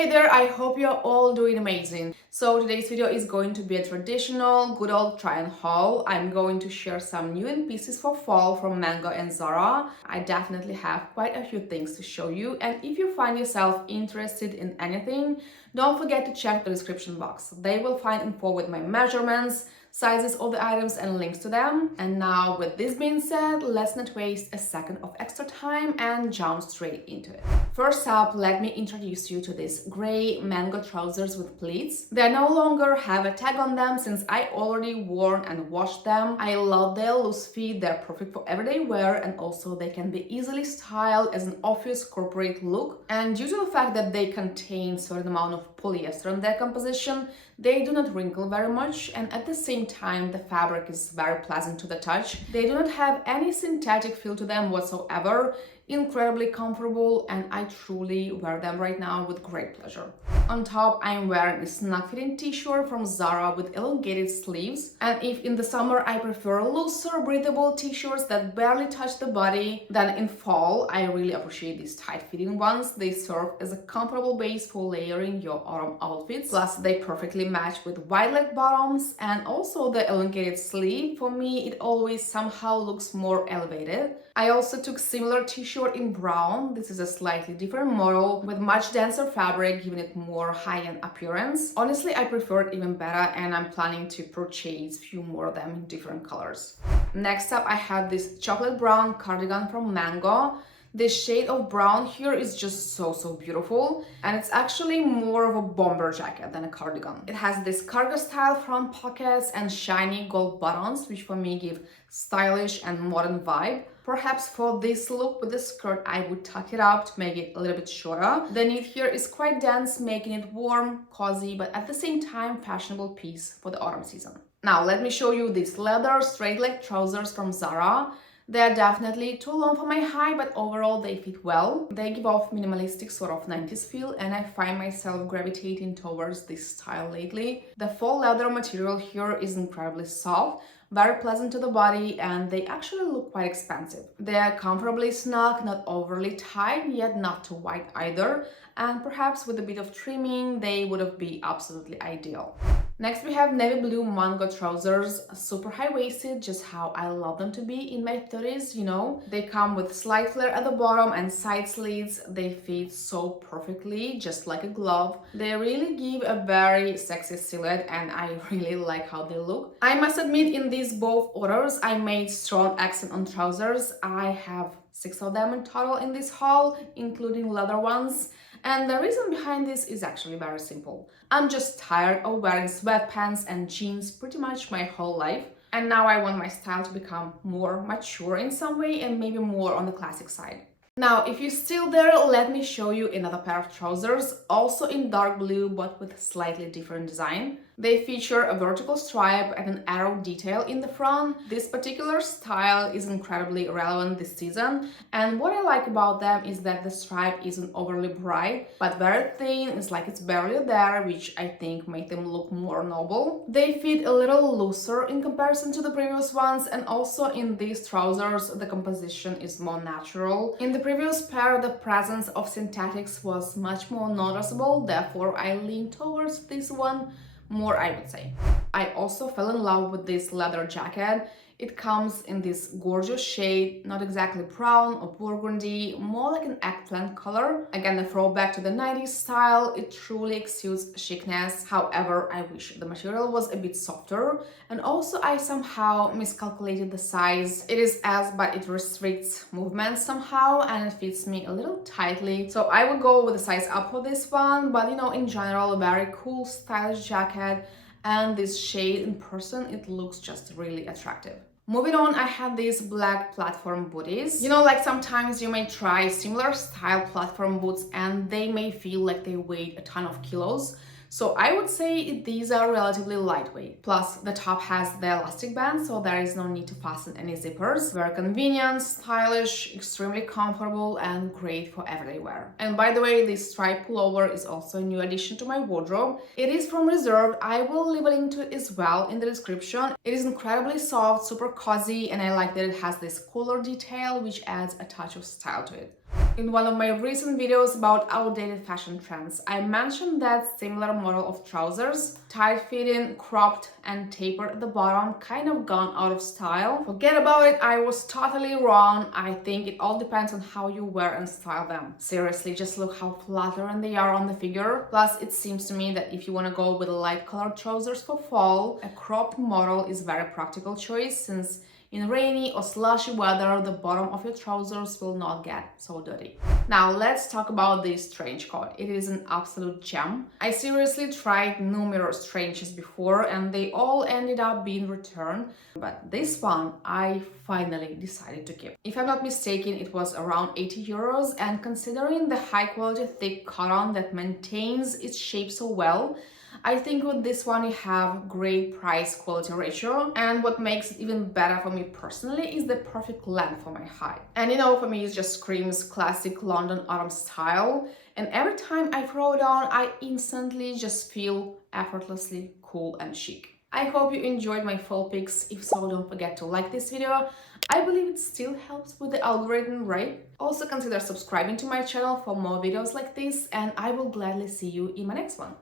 Hey there, I hope you're all doing amazing. So today's video is going to be a traditional good old try and haul. I'm going to share some new in pieces for fall from Mango and Zara. I definitely have quite a few things to show you, and if you find yourself interested in anything, don't forget to check the description box. They will find info with my measurements, sizes of the items and links to them. And now with this being said, let's not waste a second of extra time and jump straight into it. First up, let me introduce you to these gray mango trousers with pleats. They no longer have a tag on them since I already worn and washed them. I love their loose fit, they're perfect for everyday wear, and also they can be easily styled as an office corporate look. And due to the fact that they contain certain amount of polyester in their composition, they do not wrinkle very much, and at the same time the fabric is very pleasant to the touch. They do not have any synthetic feel to them whatsoever. Incredibly comfortable, and I truly wear them right now with great pleasure. On top, I'm wearing a snug-fitting t-shirt from Zara with elongated sleeves, and if in the summer I prefer looser, breathable t-shirts that barely touch the body, then in fall I really appreciate these tight-fitting ones. They serve as a comfortable base for layering your autumn outfits, plus they perfectly match with wide leg bottoms, and also the elongated sleeve. For me, it always somehow looks more elevated. I also took similar t-shirt in brown. This is a slightly different model with much denser fabric, giving it more high-end appearance. Honestly, I prefer it even better, and I'm planning to purchase a few more of them in different colors. Next up, I have this chocolate brown cardigan from Mango. This shade of brown here is just so beautiful, and it's actually more of a bomber jacket than a cardigan. It has this cargo style front pockets and shiny gold buttons, which for me give stylish and modern vibe. Perhaps for this look with the skirt, I would tuck it up to make it a little bit shorter. The knit here is quite dense, making it warm, cozy, but at the same time fashionable piece for the autumn season. Now let me show you these leather straight leg trousers from Zara. They are definitely too long for my height, but overall they fit well. They give off minimalistic sort of 90s feel, and I find myself gravitating towards this style lately. The faux leather material here is incredibly soft, very pleasant to the body, and they actually look quite expensive. They are comfortably snug, not overly tight, yet not too wide either, and perhaps with a bit of trimming, they would be absolutely ideal. Next, we have navy blue mango trousers, super high-waisted, just how I love them to be in my 30s, you know. They come with slight flare at the bottom and side slits. They fit so perfectly, just like a glove. They really give a very sexy silhouette, and I really like how they look. I must admit, in these both orders, I made strong accent on trousers. I have 6 of them in total in this haul, including leather ones. And the reason behind this is actually very simple. I'm just tired of wearing sweatpants and jeans pretty much my whole life. And now I want my style to become more mature in some way, and maybe more on the classic side. Now, if you're still there, let me show you another pair of trousers, also in dark blue but with slightly different design. They feature a vertical stripe and an arrow detail in the front. This particular style is incredibly relevant this season, and what I like about them is that the stripe isn't overly bright but very thin. It's like it's barely there, which I think make them look more noble. They fit a little looser in comparison to the previous ones, and also in these trousers the composition is more natural. In the previous pair, the presence of synthetics was much more noticeable, therefore I lean towards this one more, I would say. I also fell in love with this leather jacket. It comes in this gorgeous shade, not exactly brown or burgundy, more like an eggplant color. Again, a throwback to the 90s style. It truly exudes chicness. However, I wish the material was a bit softer, and also I somehow miscalculated the size. It is S, but it restricts movement somehow, and it fits me a little tightly. So I would go with a size up for this one, but you know, in general, a very cool, stylish jacket, and this shade in person, it looks just really attractive. Moving on, I have these black platform booties. You know, like sometimes you may try similar style platform boots and they may feel like they weigh a ton of kilos. So I would say these are relatively lightweight. Plus the top has the elastic band, so there is no need to fasten any zippers. Very convenient, stylish, extremely comfortable, and great for everyday wear. And by the way, this striped pullover is also a new addition to my wardrobe. It is from Reserved. I will leave a link to it as well in the description. It is incredibly soft, super cozy, and I like that it has this collar detail which adds a touch of style to it. In one of my recent videos about outdated fashion trends, I mentioned that similar model of trousers, tight-fitting, cropped and tapered at the bottom, kind of gone out of style. Forget about it, I was totally wrong. I think it all depends on how you wear and style them. Seriously, just look how flattering they are on the figure. Plus, it seems to me that if you want to go with light colored trousers for fall, a cropped model is a very practical choice, since in rainy or slushy weather, the bottom of your trousers will not get so dirty. Now let's talk about this trench coat. It is an absolute gem. I seriously tried numerous trenches before and they all ended up being returned, but this one I finally decided to keep. If I'm not mistaken, it was around 80 euros, and considering the high quality thick cotton that maintains its shape so well, I think with this one you have great price quality ratio, and what makes it even better for me personally is the perfect length for my height. And you know, for me it just screams classic London autumn style, and every time I throw it on I instantly just feel effortlessly cool and chic. I hope you enjoyed my fall picks. If so, don't forget to like this video. I believe it still helps with the algorithm, right? Also consider subscribing to my channel for more videos like this, and I will gladly see you in my next one.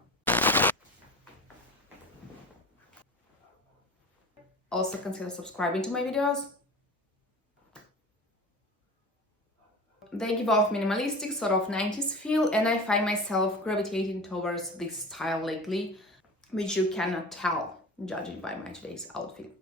Also consider subscribing to my videos. They give off minimalistic sort of 90s feel, and I find myself gravitating towards this style lately, which you cannot tell judging by my today's outfit.